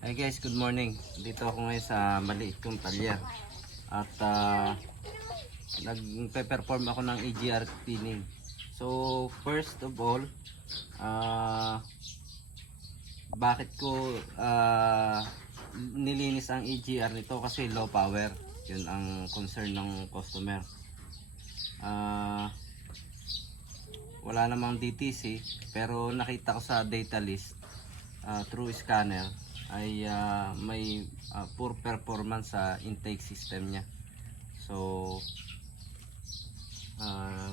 Hi guys, good morning. Dito ako ngayon sa maliit kong talyer. At nagpe-perform ako ng EGR cleaning. So, first of all, bakit ko nilinis ang EGR nito? Kasi low power. Yun ang concern ng customer. Wala namang DTC, pero nakita ko sa data list through scanner ay may poor performance sa intake system niya. So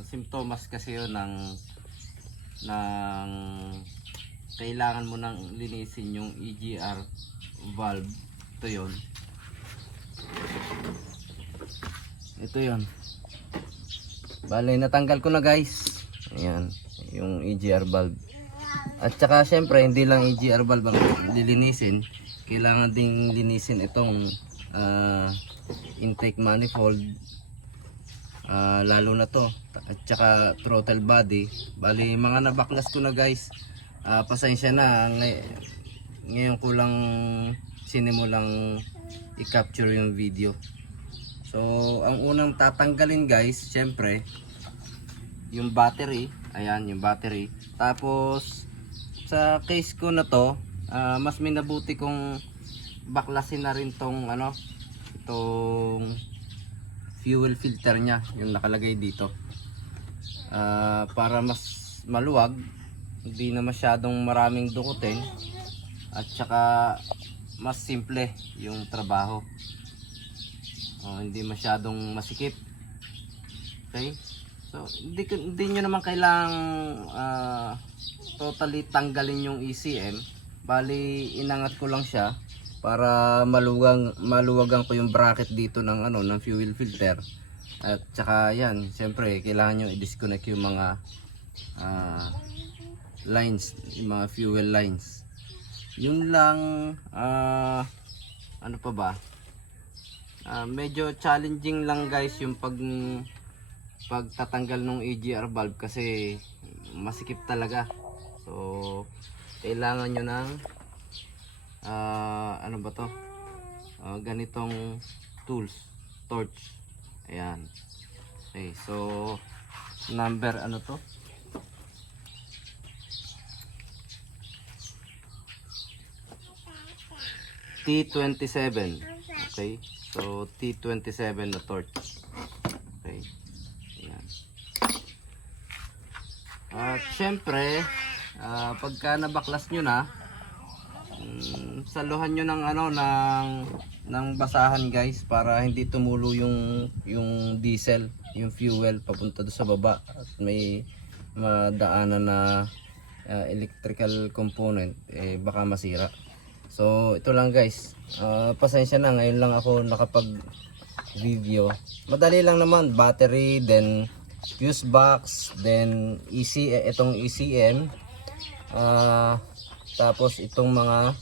simptomas kasi yun ng kailangan mo nang linisin yung EGR valve. Ito yon. Bale, natanggal ko na guys. Ayan, yung EGR valve. At saka syempre hindi lang EGR valve ang lilinisin, kailangan ding linisin itong intake manifold, lalo na to, at saka throttle body. Bali mga nabaklas ko na guys. Pasensya na, ngayon ko lang sinimulang i-capture yung video. So ang unang tatanggalin guys, syempre yung battery. Ayan yung battery. Tapos sa case ko na to, mas minabuti kong baklasin na rin tong itong fuel filter nya, yung nakalagay dito, para mas maluwag, hindi na masyadong maraming dukutin, at saka mas simple yung trabaho, hindi masyadong masikip. Okay, so hindi nyo naman kailangang totally tanggalin yung ECM. Bali inangat ko lang siya para maluwagan ko yung bracket dito ng ng fuel filter. At saka yan, siyempre kailangan nyo i-disconnect yung mga lines, yung mga fuel lines. Yun lang. Ano pa ba? Medyo challenging lang guys yung pagtatanggal ng EGR valve kasi masikip talaga. So kailangan nyo ng ano ba to, ganitong tools, torch. Ayan. Okay, so number ano to, T27. Okay, so T27 na torch. Okay, ayan. At syempre pagka nabaklas nyo na, saluhan nyo ng ng basahan guys, para hindi tumulo yung diesel, yung fuel papunta do sa baba at may madaanan na electrical component, baka masira. So ito lang guys, pasensya na, ngayon lang ako nakapag video. Madali lang naman, battery, then fuse box, then itong ECM, tapos itong mga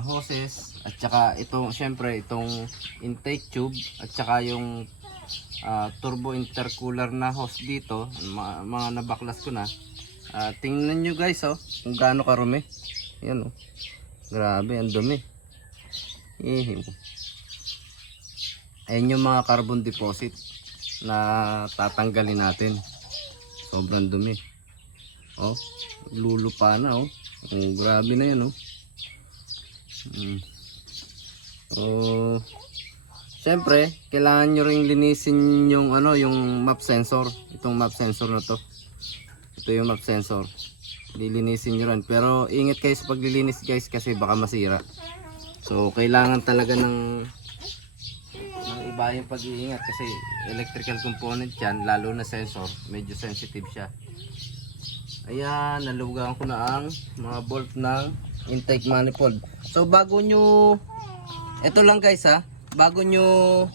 hoses, at saka itong syempre itong intake tube, at saka yung turbo intercooler na hose dito, mga nabaklas ko na. Tingnan nyo guys kung gaano karumi. Yan grabe ang dumi. Ayan yung mga carbon deposit na tatanggalin natin. Sobrang dumi. Lulupa na grabe na yan Siyempre kailangan nyo ring linisin yung yung map sensor. Itong map sensor na to. Ito yung map sensor. Lilinisin nyo rin. Pero ingat kayo sa paglilinis guys, kasi baka masira. So kailangan talaga ng iba yung pag-iingat, kasi electrical component yan, lalo na sensor, medyo sensitive siya. Ayan, nalugagan ko na ang mga bolt ng intake manifold. So bago nyo, ito lang guys bago nyo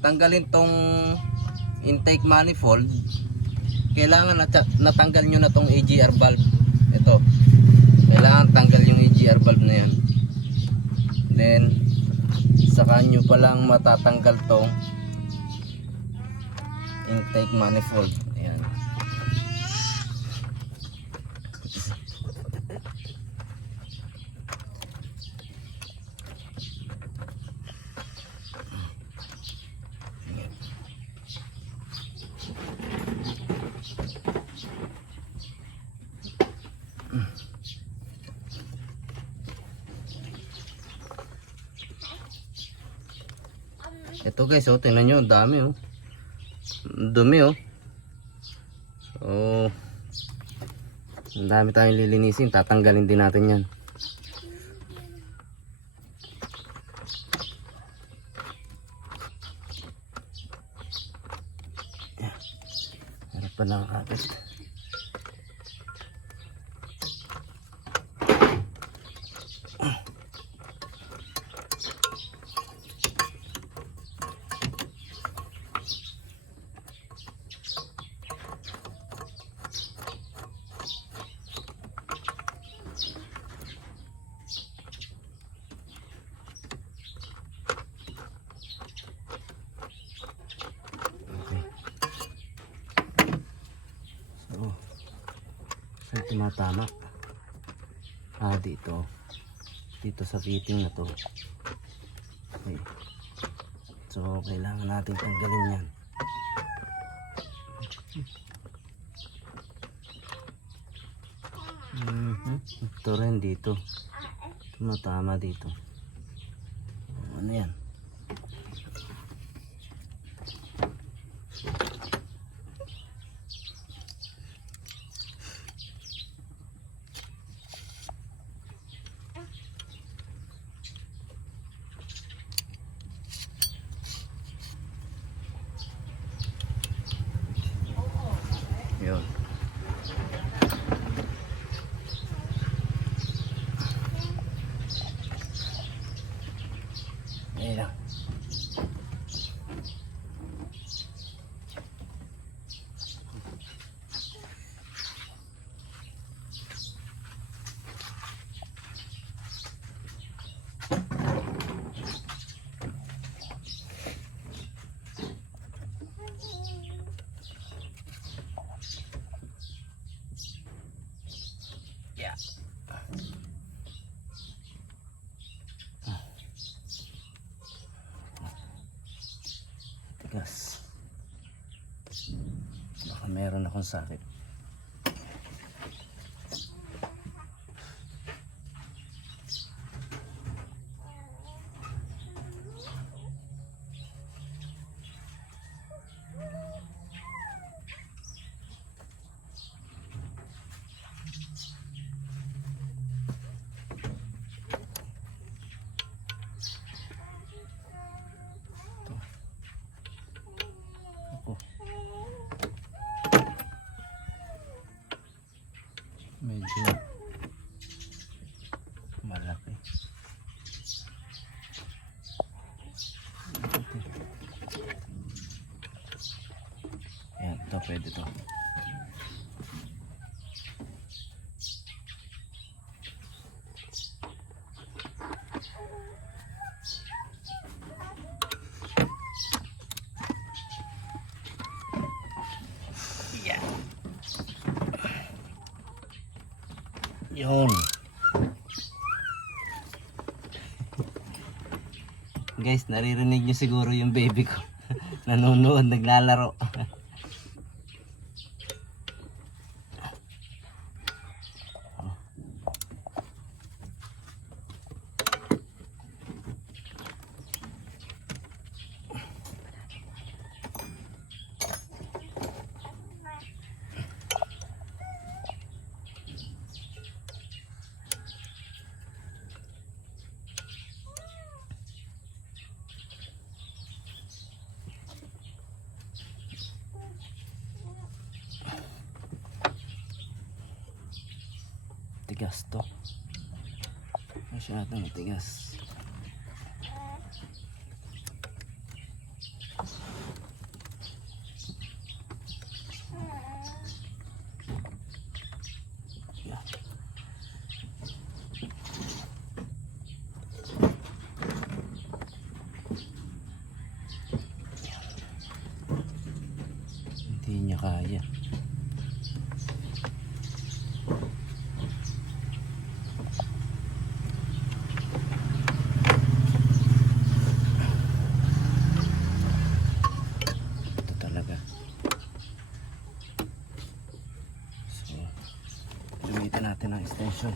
tanggalin tong intake manifold, kailangan natanggal nyo na tong EGR valve. Ito, kailangan tanggal yung EGR valve na yan. Then saka nyo palang matatanggal tong intake manifold. Ayan. Ito guys, oh, tingnan nyo, ang dami oh. Ang dumi oh. So, ang dami tayong lilinisin, tatanggalin din natin yan. Harap pa nakakapit. So, saan tumatama? Dito. Dito sa fitting na to. Okay. So, kailangan natin tanggalin yan. Ito rin dito. Tumatama dito. Ano yan? Yun. Ayan lang. Yeah. Tigas. Baka meron akong sakit. Medyo malaki. Ayan, ito pwede to. Yeah. Yun. Guys, naririnig nyo siguro yung baby ko. Nanonood, naglalaro. Tigas to. Masyadong tigas. Yeah. Hindi niya kaya. Gamitin natin ang extension.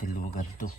natin lugar to.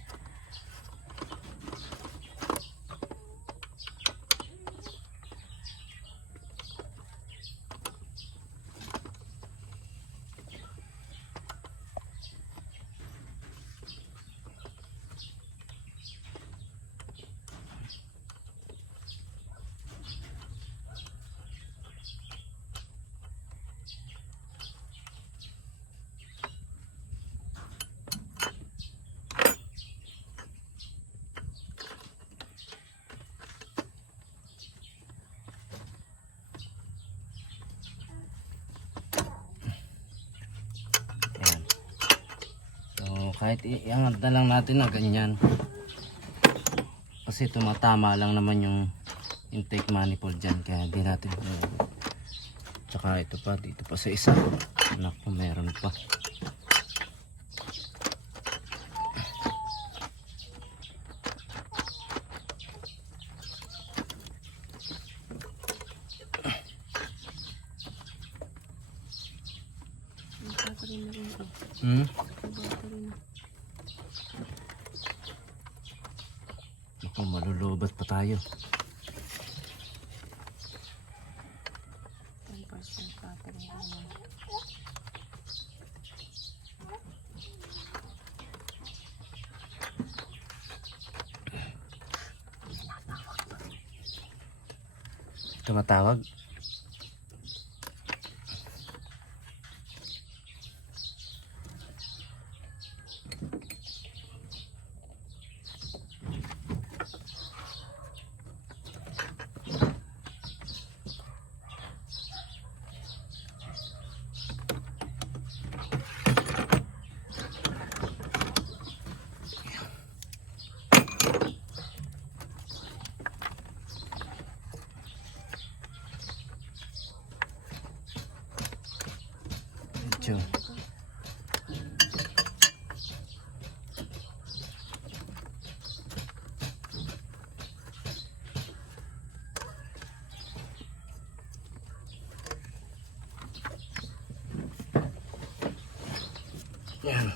Kahit iangat na lang natin na ganyan, kasi tumatama lang naman yung intake manifold dyan, kaya di natin tsaka ito pa, dito pa sa isa, anak po meron pa. Naku, malulubat pa tayo. 10% battery naman. Tumatawag. Medyo yan.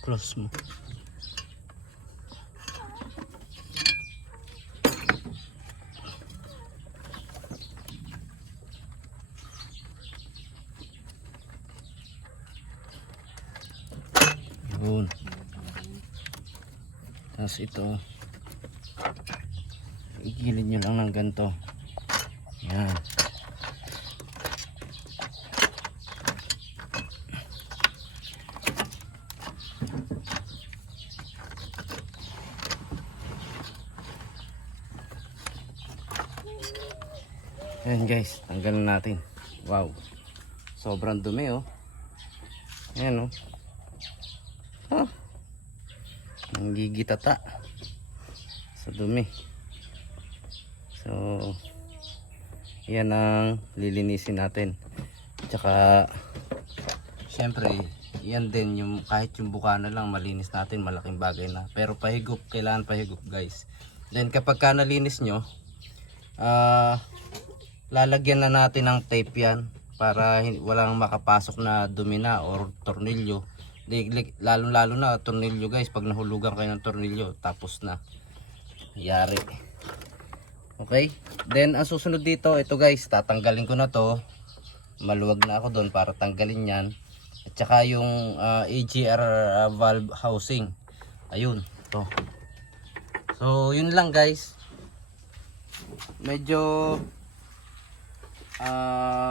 Close mo. Yun. Tapos ito, igilid nyo lang ng ganito. Yan. Ayan guys, tanggalin natin. Wow, sobrang dumi oh. Ayan oh. Oh, nanggigitata sa dumi. So yan ang lilinisin natin. Tsaka syempre yan din yung kahit yung bukana lang malinis natin, malaking bagay na. Pero pahigop, kailangan pahigop guys. Then kapag ka nalinis nyo, lalagyan na natin ng tape yan para walang makapasok na dumi na or tornilyo. Lalo na tornilyo guys, pag nahulugan kayo ng tornilyo tapos na yari. Okay, then ang susunod dito, ito guys, tatanggalin ko na to. Maluwag na ako doon para tanggalin yan. At saka yung AGR valve housing, ayun to. So yun lang guys, medyo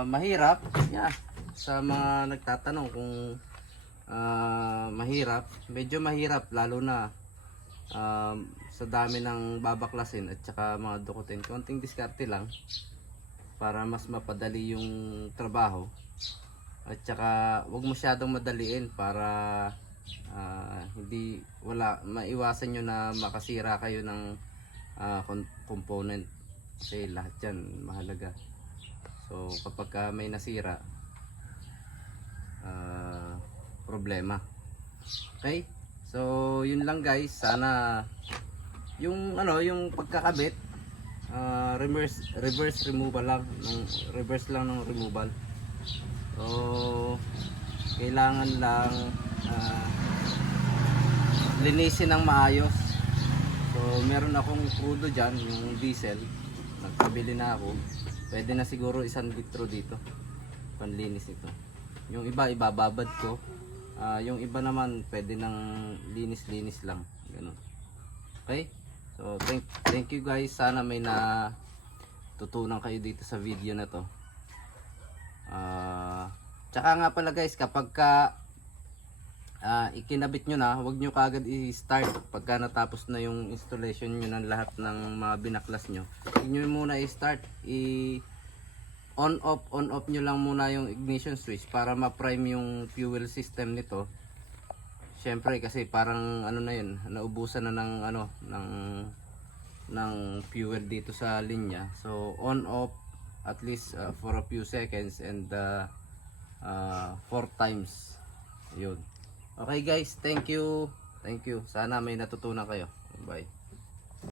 mahirap yeah, sa mga nagtatanong kung mahirap, medyo mahirap lalo na sa dami ng babaklasin at saka mga dukutin. Konting diskarte lang para mas mapadali yung trabaho, at saka wag masyadong madaliin para hindi maiwasan nyo na makasira kayo ng component, kasi lahat yan mahalaga. So kapag may nasira, problema. Okay, so yun lang guys. Sana yung yung pagkakabit reverse removal lang, reverse lang ng removal. So kailangan lang linisin ng maayos. So meron akong crudo dyan, yung diesel, nagpabili na ako. Pwede na siguro 1 litro dito panlinis ito. Yung iba ibababad ko, yung iba naman pwede nang linis lang, ganun. Okay, so thank you guys, sana may na tutunan kayo dito sa video na to. Tsaka nga pala guys, kapag ka ikinabit nyo na, huwag nyo kagad i-start pagka natapos na yung installation nyo ng lahat ng mga binaklas nyo. Huwag nyo muna i-start, on off nyo lang muna yung ignition switch para ma-prime yung fuel system nito. Syempre kasi parang ano na yun, naubusan na ng ano ng fuel dito sa linya. So on off at least for a few seconds and 4 times. Yun. Okay guys, thank you. Sana may natutunan kayo. Bye.